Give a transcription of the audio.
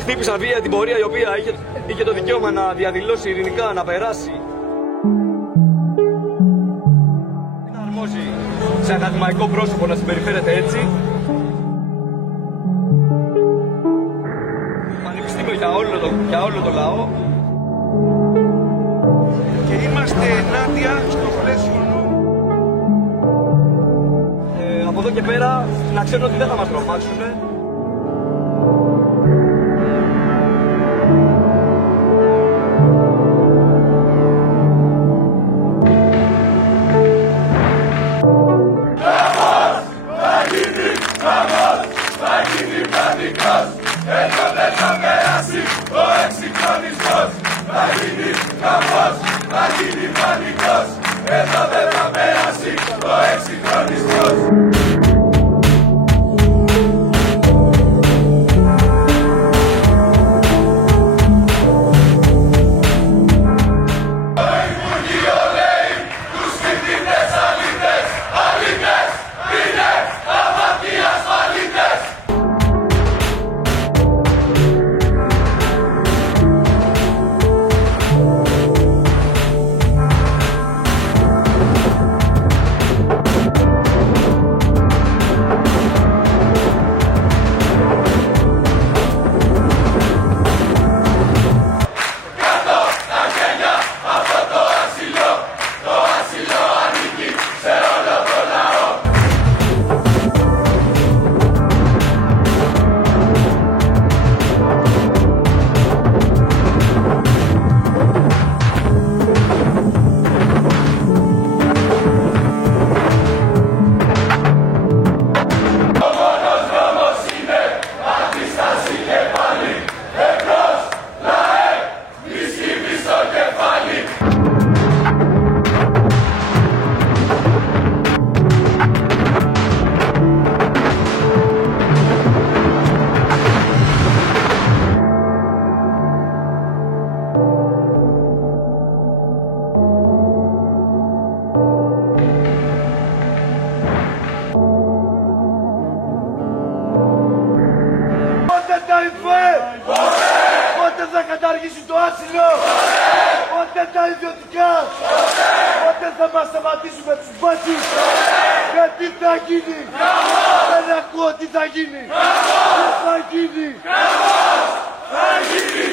χτύπησαν βία την πορεία η οποία είχε το δικαίωμα να διαδηλώσει ειρηνικά, να περάσει. Δεν αρμόζει σε ακαδημαϊκό πρόσωπο να συμπεριφέρεται έτσι. Πανεπιστήμιο για όλο το λαό. Και είμαστε ενάντια στο πλαίσιο νου. Από εδώ και πέρα να ξέρουν ότι δεν θα μας τρομάξουν. Εδώ δεν θα περάσει ο εξυγχρονισμός. Θα γίνει χαμός, θα γίνει πανικός. Εδώ δεν θα περάσει ο εξυγχρονισμός. Το Υπουργείο λέει τους φοιτητές αλήτες. Αλήτες είναι αμαρτοί ασφαλίτες. Πότε θα καταργήσει το άσυλο? Πότε τα ιδιωτικά? Πότε θα μας σταματήσουμε τους μπάτσους? Και τι θα γίνει? Δεν ακούω τι θα γίνει. Τι θα γίνει? Θα γίνει